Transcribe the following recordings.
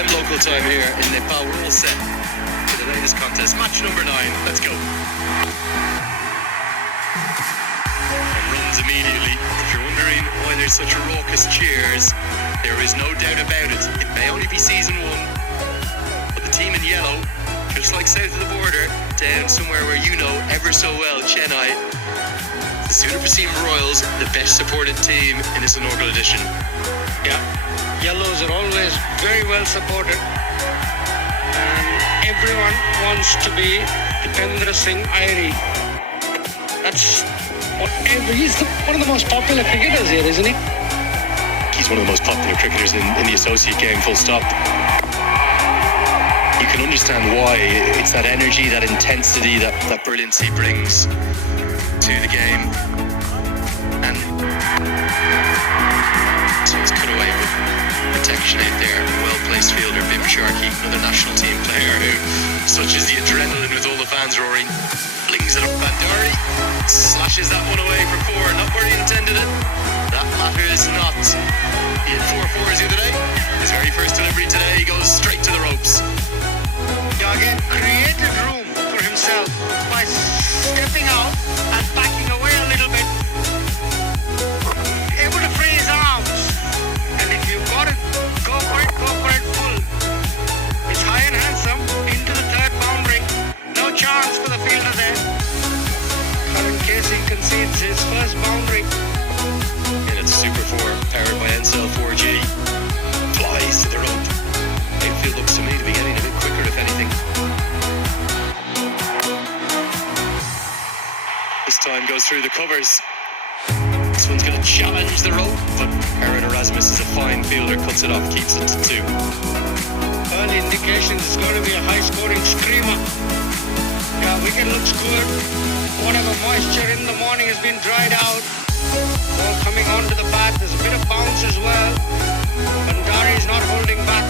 p.m. local time here in Nepal. We're all set for the latest contest, match number 9. Let's go. And runs immediately. If you're wondering why there's such a raucous cheers, there is no doubt about it. It may only be season 1, but the team in yellow, just like south of the border, down somewhere where you know ever so well, Chennai, the Sudurpaschim Royals, the best supported team in this inaugural edition. Yeah, yellows are always very well supported, and everyone wants to be Dipendra Singh Airi. That's he's one of the most popular cricketers here, isn't he? He's one of the most popular cricketers in the associate game, full stop. You can understand why. It's that energy, that intensity, that brilliancy brings to the game. And so it's cut away with protection out there. Well-placed fielder, Bim Sharkey, another national team player who, such as the adrenaline with all the fans roaring, flings it up. Bandari slashes that one away for 4, not where he intended it. That matters not. He had 4 fours the other day. His very first delivery today, he goes straight to the ropes. Yeah, again, created room for himself by stepping out and backing away a little bit. Able to free his arms. And if you've got it, go for it full. It's high and handsome into the 3rd boundary. No chance for the fielder there. Karan Casey concedes his first boundary. And it's a Super 4 powered by NCL 4G. Flies to the rope. Outfield looks to me to be getting a bit quicker, if anything. This time goes through the covers. This one's going to challenge the rope, but Aaron Erasmus is a fine fielder, cuts it off, keeps it to 2. Early indications it's going to be a high-scoring screamer. Yeah, wicket looks good. Whatever moisture in the morning has been dried out. Ball coming onto the bat. There's a bit of bounce as well. Bandari is not holding back.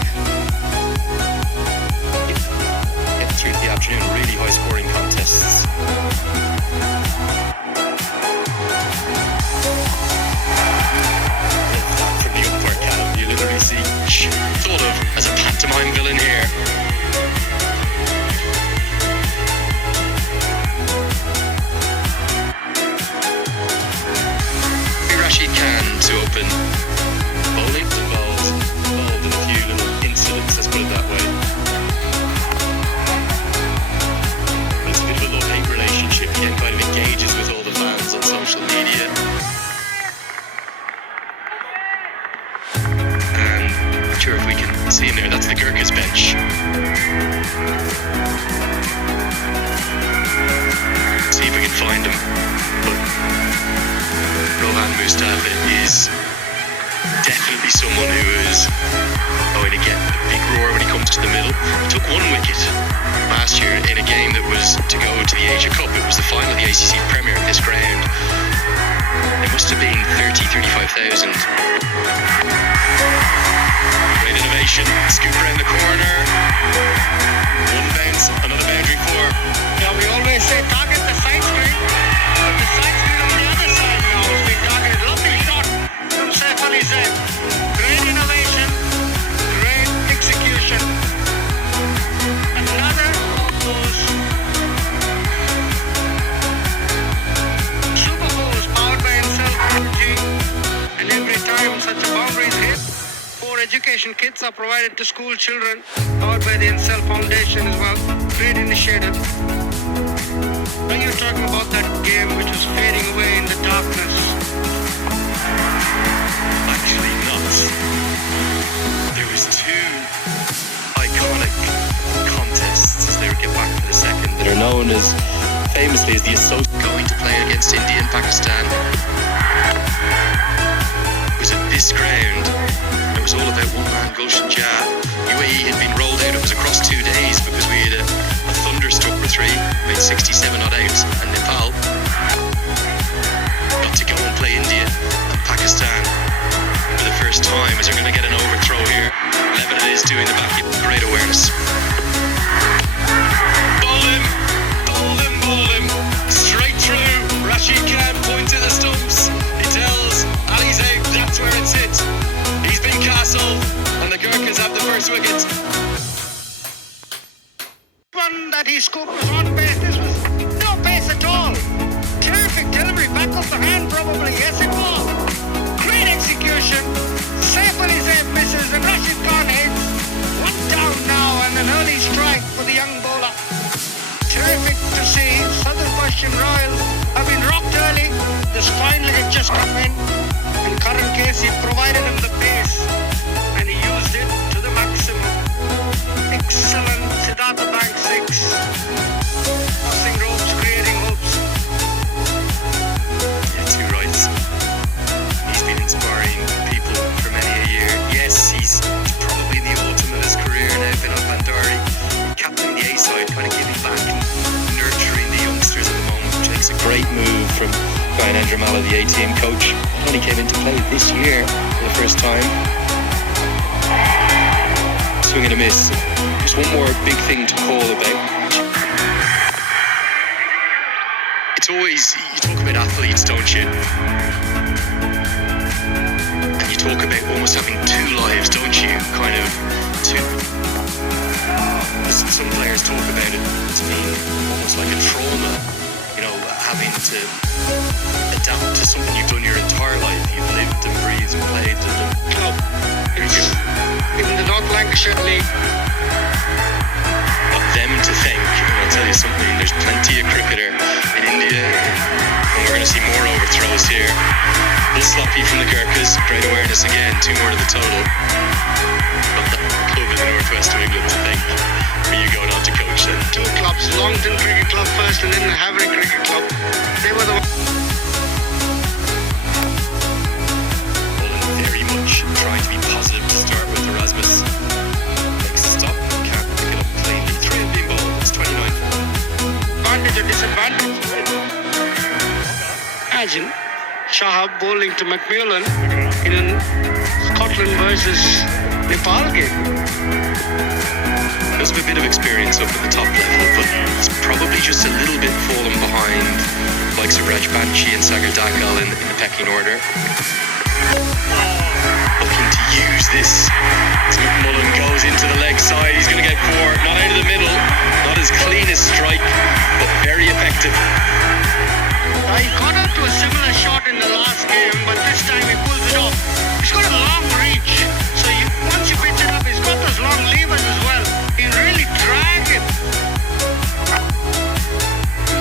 Getting through the afternoon, really high-scoring contests. From the upper Callum, you literally see thought of as a pantomime villain here. Rashid Khan to open. Bowling involved in a few little incidents, let's put it that way. But it's a bit of a love-hate relationship. He then kind of engages with all the fans on social media. And not sure if we can see him there. That's the Gurkhas bench. See if we can find him. But Rohan Mustafa is definitely someone who is going to get a big roar when he comes to the middle. He took 1 wicket last year in a game that was to go to the Asia Cup. It was the final of the ACC Premier at this ground. It must have been 35,000. Great innovation. Scoop around the corner. 1 bounce, another boundary 4. Yeah, we always say target the side screen. But the side screen on the other side now is being targeted. Lovely shot from Saif Ali Zaid. Great innovation. Great execution. Another of those super fours powered by NCL 4G. And every time such a boundary is hit, 4 education kits are provided to school children, powered by the NCL Foundation as well. Great initiative. Now you're talking about that game which was fading away in the darkness. Actually not. There was 2 iconic contests as they would get back for the second that are known as famously as the associate going to play against India and Pakistan. It was at this ground. It was all about one man, Gulshan Jah. UAE had been rolled out. It was across 2 days because we had a thunderstruck for 3, made 67 not out, and Nepal got to go and play India and Pakistan for the first time as they're going to get an overthrow here. Lebanon is doing the back, great awareness. Bowl him, straight through. Rashid Khan points at the stumps. He tells Ali Zaid that's where it's hit. He's been castled, and the Gurkhas have the first first wicket. One that he scooped was on pace. This was no pace at all. Terrific delivery, back of the hand probably. Yes, it was. Great execution. Safely safe misses and Rashid Khan hits. One down now and an early strike for the young bowler. Terrific to see. Sudurpaschim Royals have been rocked early. This finally had just come in. In current case, he provided him the pace and he used it to the maximum. Excellent. Siddhartha Bank 6. Crossing ropes, creating hopes. Yeah, two rights. He's been inspiring people for many a year. Yes, he's probably in the autumn of his career now. Vinod Bandari, captaining the A side, kind of giving back and nurturing the youngsters at the moment, which makes a great move from Brian Andramala, the A-team coach. Only came into play this year for the first time. Swing and a miss. Just one more big thing to call about. It's always, you talk about athletes, don't you? And you talk about almost having two lives, don't you? Kind of two. Some players talk about it as being almost like a trauma, you know, having to adapt to something you've done your entire life. You've lived and breathed and played and Club. In the North Lancashire League. got them to thank. And I'll tell you something, there's plenty of cricketer in India, and we're going to see more overthrows here. A little sloppy from the Gurkhas, great awareness again, 2 more to the total. But that club in the northwest of England to thank for you going on to coach then. 2 clubs, Longton Cricket Club first and then the Havering Cricket Club. They were the Poland very much trying to be positive to start with. Erasmus makes a stop, can't pick it up cleanly. 3 have been bowled, it's 29 for them. advantage or disadvantage. Imagine Shahab bowling to McMillan in a Scotland versus Nepal game. Does have a bit of experience up at the top level, but he's probably just a little bit fallen behind like Raj Banshi and Sagar Dakal in the pecking order. Looking to use this as McMullen goes into the leg side. He's going to get 4, not out of the middle, not as clean as strike, but very effective. He got out to a similar shot in the last game, but this time he pulls it off. He's got a long reach, so once you pitch it up, he's got those long levers as well. He can really drag it.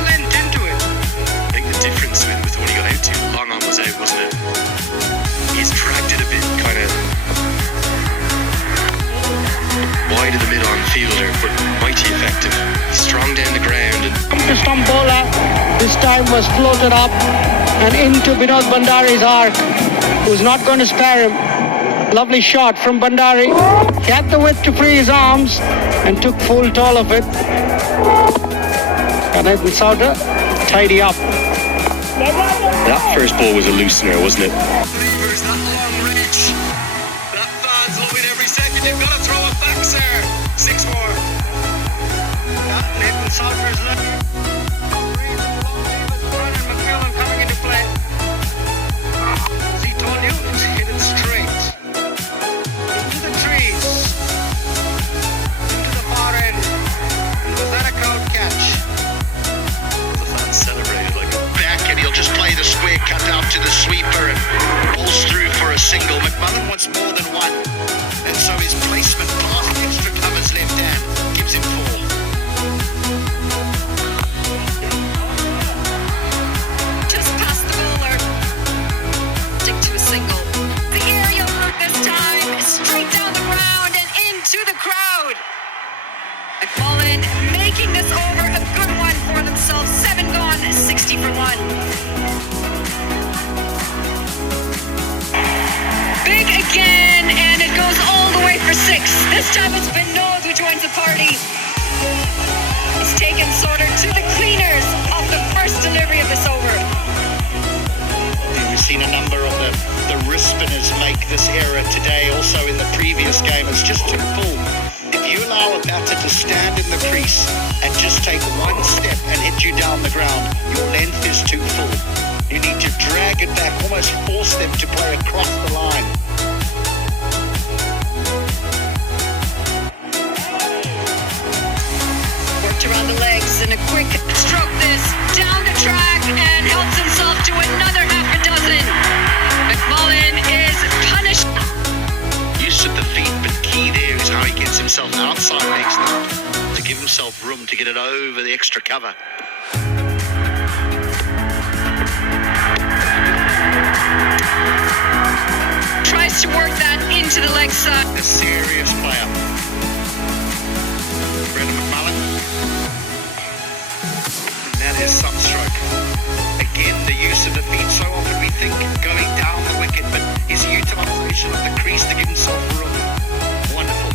Lent into it. I think the difference with when he got out to, long on was out, wasn't it? He's dragged it a bit, kind of wide of the mid-on fielder, but mighty effective. He's strong down the ground. And The stump bowler this time was floated up and into Vinod Bandari's arc, who's not going to spare him. Lovely shot from Bandari. He had the width to free his arms and took full toll of it. And Nathan Sauter tidy up. that first ball was a loosener, wasn't it? Levers, that long reach. That fan's loving every second. You've got to throw it back, sir. 6 more. Nathan Sauter's left. McMillan coming into play. As he told you, it's hit it straight. Into the trees. Into the far end. And was that a crowd catch? The fans celebrated like a Back and he'll just play the square cut out to the sweeper and pulls through for a single. McMullen wants more than one, and so his placement past extra covers left hand gives him 4. Just past the bowler. Stick to a single. The aerial route this time is straight down the ground and into the crowd. McMullen making this over a good one for themselves. 7 gone, 60 for 1. Big again, and it goes all the way for 6. This time it's Vinod who joins the party. He's taken Sauter to the cleaners off the first delivery of this over. We've seen a number of the wrist spinners make this error today. Also in the previous game, it's just too full. If you allow a batter to stand in the crease and just take one step and hit you down the ground, your length is too full. You need to drag it back, almost force them to play across the line. quick stroke this down the track and helps himself to another half a dozen. McMullen is punished. Use of the feet, but key there is how he gets himself outside next lap to give himself room to get it over the extra cover. Tries to work that into the leg side. A serious player. Brendan McMullen. And that is some stroke. Again, the use of the feet. So often we think going down the wicket, but his utilisation of the crease to give himself room. Wonderful.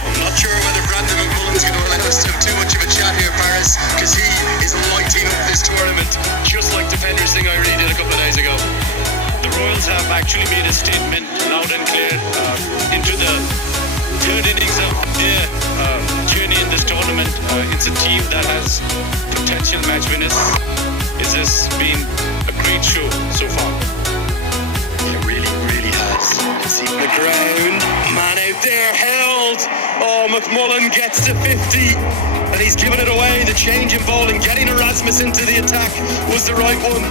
I'm not sure whether Brandon McMullen's going to allow us to have too much of a chat here, Paris, because he is lighting up this tournament, just like Defenders thing I really did a couple of days ago. The Royals have actually made a statement loud and clear into the third innings of their journey in this tournament. It's a team that has potential match winners. It's just been a great show so far. It really, really has. See the ground, man out there held. Oh, McMullen gets to 50 and he's given it away. The change in bowling, getting Erasmus into the attack was the right one.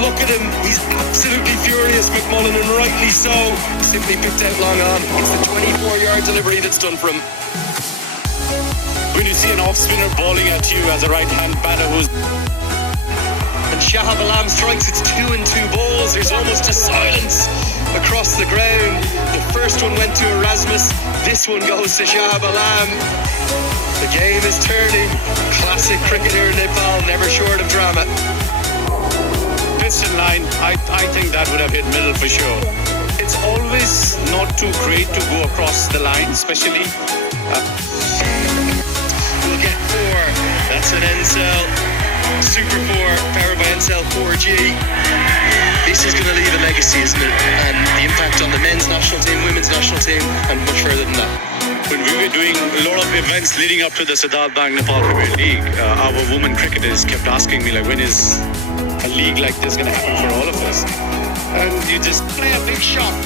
Look at him, he's absolutely furious, McMullen, and rightly so. Simply picked out long on. It's the 24-yard delivery that's done for him. When you see an off-spinner bowling at you as a right-hand batter who's... And Shahab Alam strikes, it's 2 and 2 balls. There's almost a silence across the ground. The first one went to Erasmus. This one goes to Shahab Alam. The game is turning. Classic cricketer in Nepal, never short of drama. Piston line, I think that would have hit middle for sure. It's always not too great to go across the line, especially. We'll get 4. That's an Ncell. Super 4, powered by Ncell 4G. This is going to leave a legacy, isn't it? And the impact on the men's national team, women's national team, and much further than that. When we were doing a lot of events leading up to the Siddharth Bank Nepal Premier League, our women cricketers kept asking me, like, when is a league like this going to happen for all of us? And you just Play a big shot.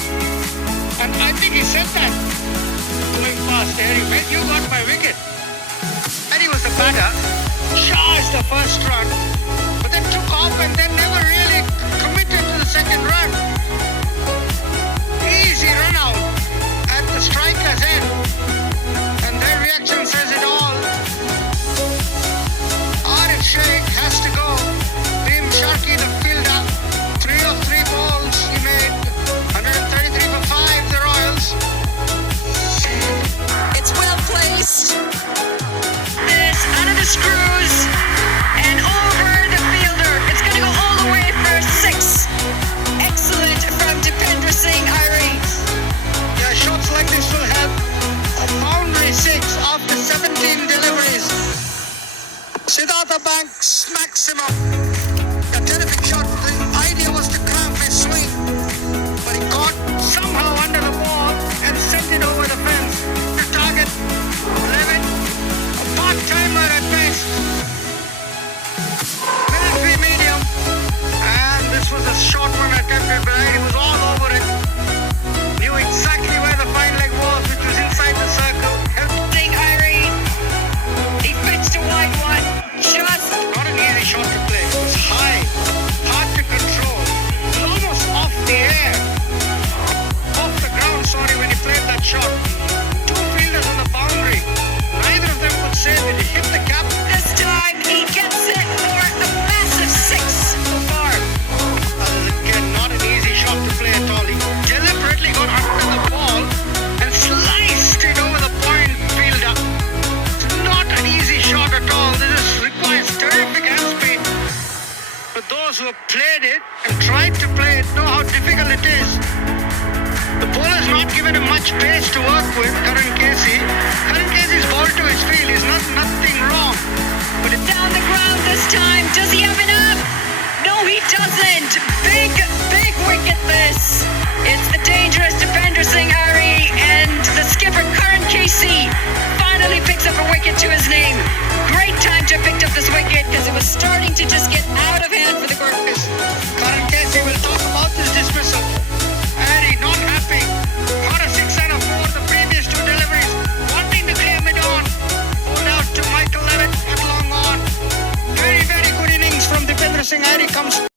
And I think he said that going past Harry. When you got my wicket, and he was the batter, charged the first run, but then took off and then never really committed to the second run. Easy run out at the striker's end, and their reaction says it all. Arif Sheikh has to go. Bim Sharkey, the fielder, 3 of 3 balls he made, 133 for 5, the Royals. It's well placed. This out of the screws and over the fielder. It's going to go all the way for 6. Excellent from Dipendra Singh Irie. Yeah, shots like this will have a boundary 6 after 17 deliveries. Siddhartha Bank smacks him up. A terrific shot. The idea was to cramp his swing, but he got somehow under the ball and sent it over the fence. The target, Levitt, a part-timer at best. Military medium, and this was a short one attempted, but he was all over it. Knew exactly where the fine leg was, which was inside the circle. Singh Irie. He pitched a wide one. Just Not an easy shot to play. It was high, hard to control, almost off the air, off the ground. Sorry, when he played that shot, 2 fielders on the boundary. Neither of them could say that he hit the cap. this time he gets it for a massive 6 so far. Again, not an easy shot to play at all. He deliberately got under the ball and sliced it over the point fielder. It's not an easy shot at all. This requires terrific hand speed. But those who have played it and tried to play it know how difficult it is. The bowler's not given him much pace to work with, Karan Casey. Karan Casey's ball to his field is nothing wrong. But it's Down the ground this time. Does he have enough? No, he doesn't. Big wicket this. It's the dangerous Dipendra Singh Irie, and the skipper Karan Casey finally picks up a wicket to his name. Great time to have picked up this wicket because it was starting to just get out of hand for the Gurkhas. Karan Casey will talk about this dismissal. Harry not happy. chasing, and he comes